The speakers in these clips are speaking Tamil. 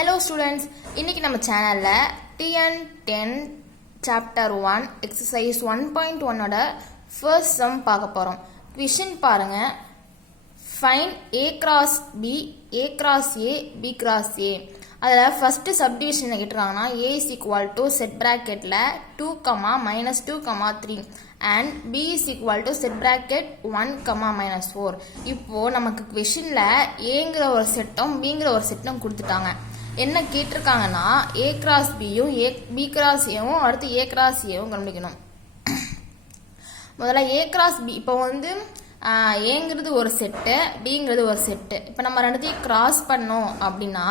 Hello students, இன்னைக்கு நம்ம சேனல்ல TN10 chapter 1 exercise 1.1 ஓட first sum பார்க்க போறோம். Question பாருங்க. Find A cross B, A cross A, B cross A. அதுல first subdivision என்ன கேட்டிருக்காங்கன்னா A is equal to set bracketல 2, -2, 3 and B is equal to set bracket 1, -4. இப்போ நமக்கு questionல Aங்கிற ஒரு செட்டும் Bங்கிற ஒரு செட்டும் கொடுத்துட்டாங்க. என்ன கேட்டிருக்காங்கன்னா A cross Bயும் B cross Aவும் அடுத்து A cross Aவும் கண்டுபிடிக்கணும். முதல்ல A cross B இப்போ வந்து ஏங்கிறது ஒரு செட்டு பிங்கிறது ஒரு செட்டு. இப்போ நம்ம ரெண்டுத்தையும் கிராஸ் பண்ணோம் அப்படின்னா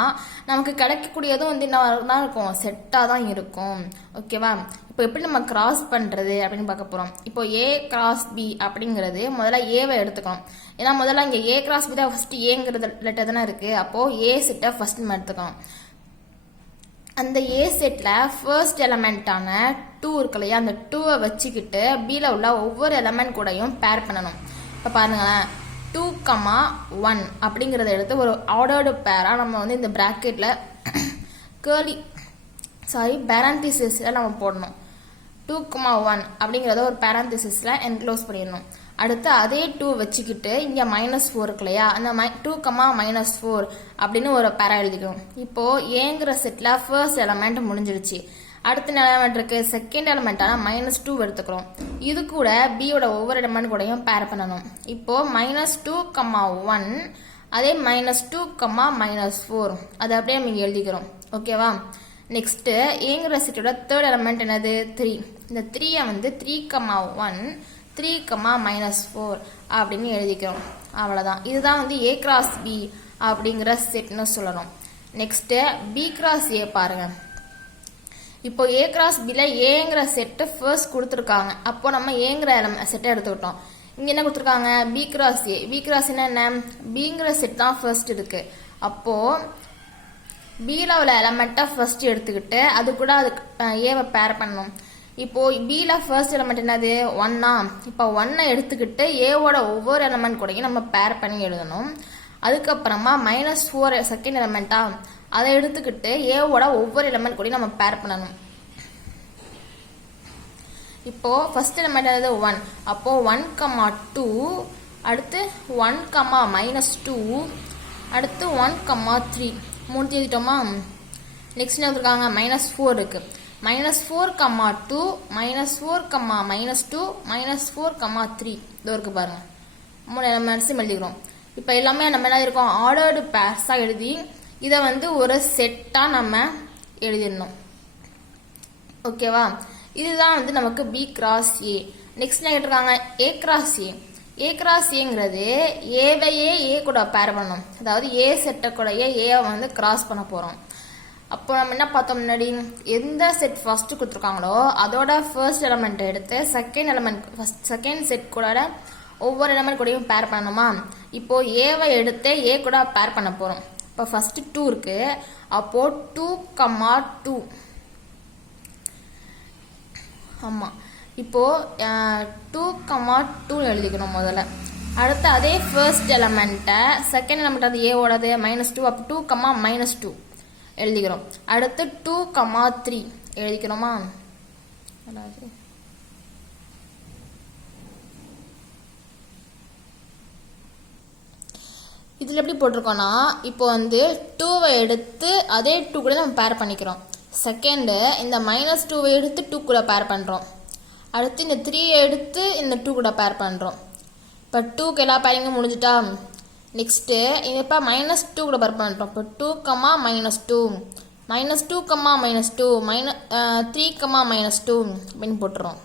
நமக்கு கிடைக்கக்கூடியதும் வந்து என்ன தான் இருக்கும், செட்டாக தான் இருக்கும். ஓகேவா? இப்போ எப்படி நம்ம கிராஸ் பண்ணுறது அப்படின்னு பார்க்க போகிறோம். இப்போ A cross B அப்படிங்கிறது முதல்ல ஏவை எடுத்துக்கணும். ஏன்னா முதல்ல இங்கே A cross B தான் ஃபஸ்ட்டு ஏங்கிறது லெட்டர் தானே இருக்குது. அப்போது ஏ செட்டை ஃபஸ்ட் நம்ம எடுத்துக்கணும். அந்த ஏ செட்டில் ஃபர்ஸ்ட் எலமெண்ட்டான 2 இருக்கு இல்லையா, அந்த 2வை வச்சுக்கிட்டு பியில் உள்ள ஒவ்வொரு எலமெண்ட் கூடயும் பேர் பண்ணணும். இப்போ பாருங்களேன், 2, 1 அப்படிங்கிறத எடுத்து ஒரு ஆர்டர்டு பேராக நம்ம வந்து இந்த ப்ராக்கெட்டில் பேரந்திசிஸில் நம்ம போடணும். 2, 1 அப்படிங்கிறத ஒரு பேரந்திசிஸில் என்க்ளோஸ் பண்ணிடணும். அடுத்து அதே 2 வச்சுக்கிட்டு இங்கே -4 இருக்கு இல்லையா, அந்த 2, -4 அப்படின்னு ஒரு பேரா எழுதிக்கணும். இப்போது ஏங்கிற செட்டில் ஃபர்ஸ்ட் எலமெண்ட் முடிஞ்சிடுச்சு. அடுத்த எலமெண்ட் இருக்கு, செகண்ட் எலமெண்ட்டான -2 எடுத்துக்கிறோம். இது கூட பியோட ஒவ்வொரு எலமெண்ட் கூடயும் பேர் பண்ணணும். இப்போ -2, 1 அதே -2, -4 அதை அப்படியே நம்ம எழுதிக்கிறோம். ஓகேவா? நெக்ஸ்ட்டு ஏங்கிற செட்டோட தேர்ட் எலமெண்ட் என்னது, 3. இந்த 3யை வந்து 3, 1 3, -4 அப்படின்னு எழுதிக்கிறோம். அவ்வளோதான். இதுதான் வந்து A cross B அப்படிங்கிற செட்னு சொல்லணும். நெக்ஸ்ட்டு B cross A பாருங்க. இப்போ A cross Bல ஏங்கிற செட்டு ஃபர்ஸ்ட் கொடுத்துருக்காங்க. அப்போ நம்ம ஏங்கிற செட்டை எடுத்துக்கிட்டோம். இங்கே என்ன கொடுத்துருக்காங்க, B cross A. B cross என்ன, பிங்கிற செட் தான் ஃபர்ஸ்ட் இருக்கு. அப்போ பியில் உள்ள எலமெண்ட்டை ஃபர்ஸ்ட் எடுத்துக்கிட்டு அது கூட அதுக்கு ஏவை பேர் பண்ணணும். இப்போ பியில் ஃபர்ஸ்ட் எலமெண்ட் என்னது, 1. இப்போ 1 எடுத்துக்கிட்டு ஏவோட ஒவ்வொரு எலமெண்ட் கூடயும் நம்ம பேர் பண்ணி எழுதணும். அதுக்கப்புறமா -4 செகண்ட் எலமெண்ட்டா, அதை எடுத்துக்கிட்டு ஏவோட ஒவ்வொரு எலமெண்ட் கூடயும் நம்ம பேர் பண்ணணும். இப்போ ஃபர்ஸ்ட் எலமெண்ட் என்னது 1. அப்போ 1, 2 அடுத்து 1, -2 அடுத்து 1, 3 3 எழுதிட்டோமா? நெக்ஸ்ட் என்ன கொடுத்துருக்காங்க, -4 இருக்கு. -4, 2 -4, -2 -4, 3 இதோ இருக்கு பாருங்க. 3 எலமெண்ட்ஸும் எழுதிக்கிறோம். இப்போ எல்லாமே நம்ம என்ன இருக்கோம், ஆர்டர்டு பேர்ஸாக எழுதி இதை வந்து ஒரு செட்டாக நம்ம எழுதிடணும். ஓகேவா? இதுதான் வந்து நமக்கு B cross A. நெக்ஸ்ட் என்ன கேட்டிருக்காங்க, A cross A. A cross Aங்கிறது ஏவையே ஏ கூட பேர் பண்ணணும். அதாவது ஏ செட்டை கூடயே ஏவை வந்து கிராஸ் பண்ண போகிறோம். அப்போ நம்ம என்ன பார்த்தோம், முன்னாடி எந்த செட் ஃபர்ஸ்ட் கொடுத்துருக்காங்களோ அதோட ஃபர்ஸ்ட் எலமெண்ட் எடுத்து செகண்ட் செட் கூட ஒவ்வொரு எலமெண்ட் கூடயும் பேர் பண்ணணுமா? இப்போ ஏவை எடுத்து ஏ கூட பேர் பண்ண போகிறோம். இப்போ ஃபர்ஸ்ட் 2 இருக்கு. அப்போ 2, 2 ஆமாம். இப்போ 2, 2 எழுதிக்கணும் முதல்ல. அடுத்து அதே ஃபர்ஸ்ட் எலமெண்ட்டை செகண்ட் எலமெண்ட் அது ஏவோடது -2. அப்போ 2, -2 எழுதிக்கிறோம். அடுத்து 2, 3 எழுதிக்கிறோமா? இதில் எப்படி போட்டிருக்கோன்னா, இப்போ வந்து 2வை எடுத்து அதே 2 கூட நம்ம பேர் பண்ணிக்கிறோம். செகண்டு இந்த -2வை எடுத்து 2 கூட பேர் பண்ணுறோம். அடுத்து இந்த 3யை எடுத்து இந்த 2 கூட பேர் பண்ணுறோம். இப்போ 2க்கு எல்லா பேரிங்கும் முடிஞ்சிட்டா? நெக்ஸ்ட்டு இப்போ -2 கூட பேர் பண்ணுறோம். இப்போ 2, -2 -2, -2 3, -2 அப்படின்னு போட்டுறோம்.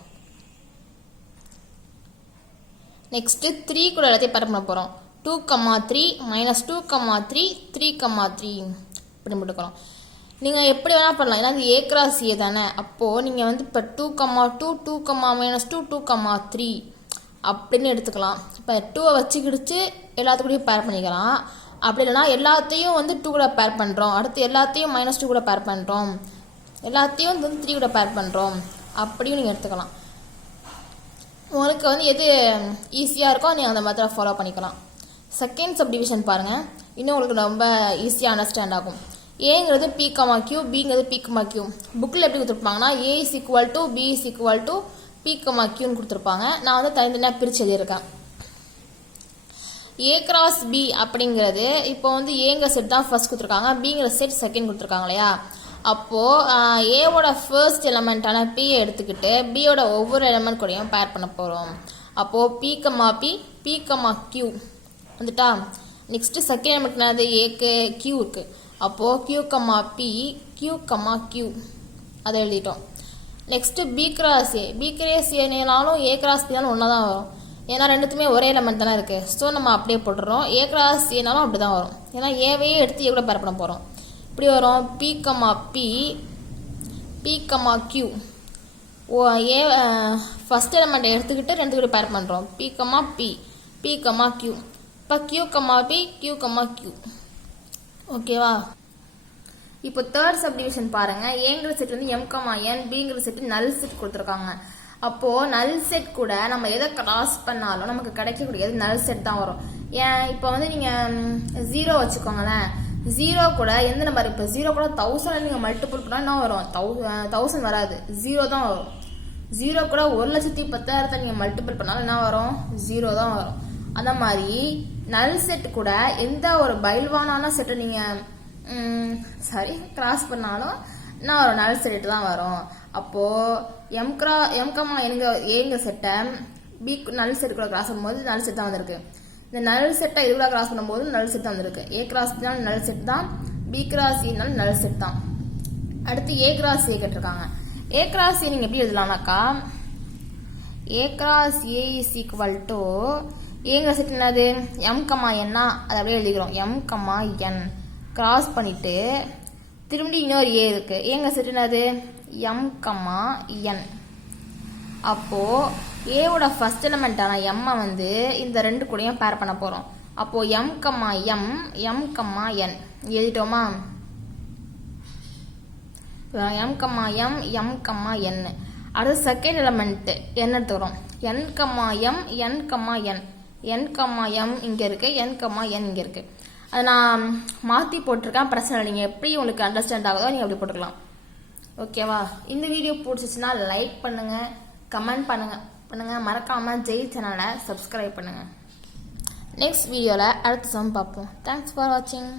நெக்ஸ்ட்டு 3 கூட எல்லாத்தையும் பேர் பண்ண போகிறோம். 2, 3 -2, 3 3, 3 இப்படி போட்டுக்கிறோம். நீங்கள் எப்படி வேணால் பண்ணலாம், ஏன்னா இது A cross A தானே. அப்போது நீங்கள் வந்து இப்போ 2, 2 2, -2 2, 3 அப்படின்னு எடுத்துக்கலாம். இப்போ 2வை வச்சுக்கிடுச்சு எல்லாத்துக்கூடயும் பேர் பண்ணிக்கலாம். அப்படி இல்லைனா எல்லாத்தையும் வந்து 2 கூட பேர் பண்ணுறோம், அடுத்து எல்லாத்தையும் -2 கூட பேர் பண்ணுறோம், எல்லாத்தையும் வந்து 3 கூட பேர் பண்ணுறோம், அப்படியும் நீங்கள் எடுத்துக்கலாம். உங்களுக்கு வந்து எது ஈஸியாக இருக்கோ நீங்கள் அந்த மாதிரி ஃபாலோ பண்ணிக்கலாம். செகண்ட் சப்டிவிஷன் பாருங்கள், இன்னும் உங்களுக்கு ரொம்ப ஈஸியாக அண்டர்ஸ்டாண்ட் ஆகும். ஏங்கிறது பி கமா கியூ, பிங்கிறது பி கமா கியூ. புக்கில் எப்படி கொடுத்துருப்பாங்கன்னா A is equal to B is equal to P comma கியூன்னு கொடுத்துருப்பாங்க. நான் வந்து தனித்தனியாக பிரித்து எழுதியிருக்கேன். ஏ கிராஸ் பி அப்படிங்கிறது இப்போ வந்து ஏங்கிற செட் தான் ஃபர்ஸ்ட் கொடுத்துருக்காங்க, பிங்கிற செட் செகண்ட் கொடுத்துருக்காங்க இல்லையா. அப்போது ஏவோட ஃபர்ஸ்ட் எலமெண்ட்டான பியை எடுத்துக்கிட்டு பியோட ஒவ்வொரு எலமெண்ட் கூடயும் பேர் பண்ண போகிறோம். அப்போது P comma P, P comma Q வந்துட்டா. நெக்ஸ்ட்டு செகண்ட் எலமெண்ட் என்னது, ஏக்கு கியூ இருக்குது. அப்போது Q comma P, Q comma Q அதை எழுதிட்டோம். Next B cross A, B cross ஏனாலும் ஏ கிராஸ் பினாலும் ஒன்றா தான் வரும். ஏன்னா ரெண்டுத்துமே ஒரே எலமெண்ட் தானே இருக்குது. ஸோ நம்ம அப்படியே போட்டுடுறோம். ஏ கிராஸ் ஏனாலும் அப்படி தான் வரும். ஏன்னா ஏவையே எடுத்து ஏ கூட பேர் பண்ண போகிறோம். இப்படி வரும் P comma P, P comma Q. A first எலமெண்ட்டை எடுத்துக்கிட்டு ரெண்டு கூட பேர் பண்ணுறோம். P comma P, P comma Q. இப்போ Q comma P, Q comma Q. ஓகேவா. இப்போ தேர்ட் சப்டிவிஷன் பாருங்கள். ஏங்கிற செட் வந்து எம் கமா என், பிங்கிற செட்டு நல் செட் கொடுத்துருக்காங்க. அப்போது நல் செட் கூட நம்ம எதை கிராஸ் பண்ணாலும் நமக்கு கிடைக்கக்கூடியது நல் செட் தான் வரும். ஏன் இப்போ வந்து நீங்கள் 0 வச்சுக்கோங்களேன். 0 கூட எந்த நம்பர், இப்போ 0 கூட 1000 நீங்கள் மல்டிபிள் பண்ணால் என்ன வரும், 1000 வராது, 0 தான் வரும். 0 கூட 1,10,000 நீங்கள் மல்டிபிள் பண்ணாலும் என்ன வரும், 0 தான் வரும். அந்த மாதிரி நல் செட் கூட எந்த ஒரு பைல்வானான செட்டை நீங்கள் கிராஸ் பண்ணாலும் என்ன வரும், நல் செட் தான் வரும். அப்போது எம் கமா ஏங்க செட்டை பி நல் செட் கூட கிராஸ் பண்ணும்போது நல் செட் தான் வந்திருக்கு. இந்த நல் செட்டை இது கூட கிராஸ் பண்ணும்போது நல் செட் தான் வந்திருக்கு. ஏ கிராஸ் பினாலும் நல் செட் தான், பி கிராஸ் ஏனாலும் நல் செட் தான். அடுத்து ஏ கிராஸ் ஏ கேட்டிருக்காங்க. ஏ கிராஸ் ஏ நீங்கள் எப்படி எழுதலாம்னாக்கா, A cross A is equal to ஏங்கிற செட் என்னது, எம் கமா என்னா அதை அப்படியே எழுதிக்கிறோம். எம் கமா என் கிராஸ் பண்ணிவிட்டு திரும்பி இன்னொரு ஏ இருக்குது. ஏங்க செட் என்னது, எம் கமா என். அப்போது ஏவோட ஃபர்ஸ்ட் எலமெண்ட்டான எம்மை வந்து இந்த ரெண்டு கூடயும் பேர் பண்ண போகிறோம். அப்போது M comma M, M comma N எழுதிட்டோமா. M comma M, M comma N. அடுத்து செகண்ட் எலமெண்ட்டு என் எடுத்துக்கிறோம். N comma M, N comma N. N comma M இங்கே இருக்குது, என் கமா என் இங்கே இருக்குது. அதை நான் மாற்றி போட்டிருக்கேன், பிரச்சனை இல்லை. நீங்கள் எப்படி உங்களுக்கு அண்டர்ஸ்டாண்ட் ஆகுதோ நீங்கள் அப்படி போட்டுக்கலாம். ஓகேவா. இந்த வீடியோ பிடிச்சிச்சுன்னா லைக் பண்ணுங்கள், கமெண்ட் பண்ணுங்கள், மறக்காமல் ஜெய் சேனலை சப்ஸ்கிரைப் பண்ணுங்கள். நெக்ஸ்ட் வீடியோவில் அடுத்த சம் பார்ப்போம். தேங்க்ஸ் ஃபார் வாட்சிங்.